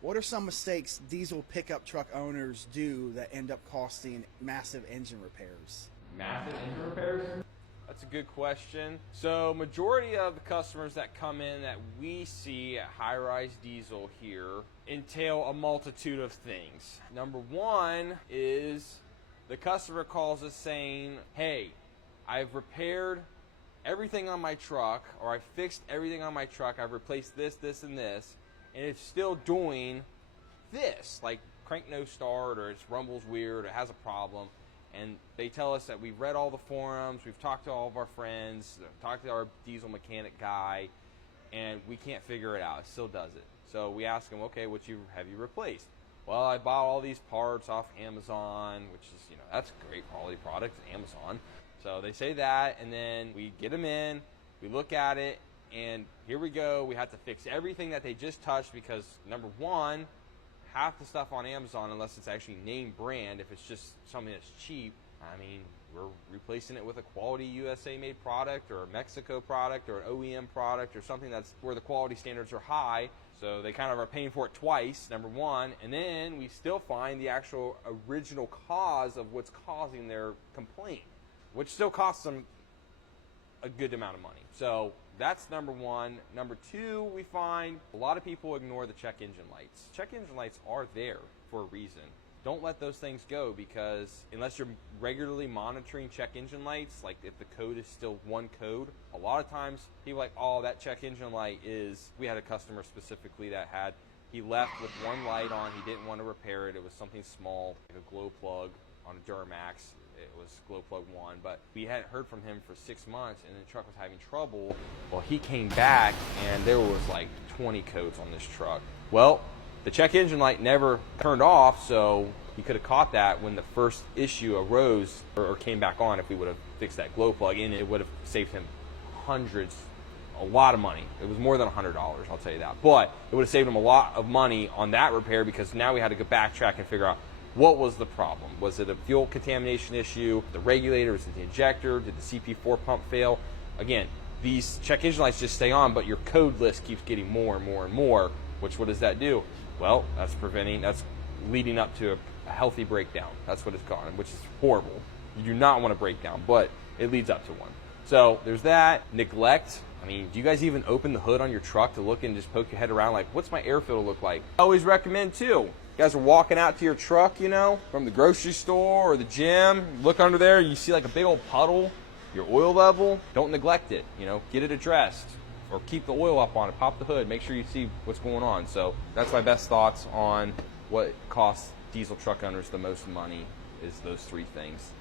What are some mistakes diesel pickup truck owners do that end up costing massive engine repairs? Massive engine repairs? That's a good question. So majority of the customers that come in that we see at High-Rise Diesel here entail a multitude of things. Number one is the customer calls us saying, hey, I've repaired everything on my truck, or I fixed everything on my truck, I've replaced this, this, and this, and it's still doing this, like crank no start, or it rumbles weird, or it has a problem. And they tell us that we've read all the forums, we've talked to all of our friends, talked to our diesel mechanic guy, and we can't figure it out. It still does it. So we ask them, okay, what have you replaced? Well, I bought all these parts off Amazon, which is, that's a great quality product, Amazon. So they say that, and then we get them in, we look at it, and here we go. We have to fix everything that they just touched because, number one, half the stuff on Amazon, unless it's actually name brand, if it's just something that's cheap, I mean, we're replacing it with a quality USA made product or a Mexico product or an OEM product or something that's where the quality standards are high. So they kind of are paying for it twice, number one, and then we still find the actual original cause of what's causing their complaint, which still costs them a good amount of money. So that's number one. Number two, we find a lot of people ignore the check engine lights. Check engine lights are there for a reason. Don't let those things go, because unless you're regularly monitoring check engine lights, like if the code is still one code, a lot of times people are like, oh, that check engine light is, we had a customer specifically that he left with one light on, he didn't want to repair it, it was something small, like a glow plug on a Duramax. It was glow plug 1, but we hadn't heard from him for 6 months, and the truck was having trouble. Well, he came back, and there was like 20 codes on this truck. Well, the check engine light never turned off, so he could have caught that when the first issue arose or came back on. If we would have fixed that glow plug in, it would have saved him hundreds, a lot of money. It was more than $100, I'll tell you that. But it would have saved him a lot of money on that repair, because now we had to go backtrack and figure out, what was the problem? Was it a fuel contamination issue? The regulator? Was it the injector? Did the CP4 pump fail? Again, these check engine lights just stay on, but your code list keeps getting more and more and more, which what does that do? Well, that's leading up to a healthy breakdown. That's what it's called, which is horrible. You do not want to break down, but it leads up to one. So there's that. Neglect. I mean, do you guys even open the hood on your truck to look and just poke your head around like, what's my air filter look like? I always recommend too. You guys are walking out to your truck, from the grocery store or the gym, you look under there, you see like a big old puddle, your oil level, don't neglect it, get it addressed, or keep the oil up on it, pop the hood, make sure you see what's going on. So that's my best thoughts on what costs diesel truck owners the most money, is those three things.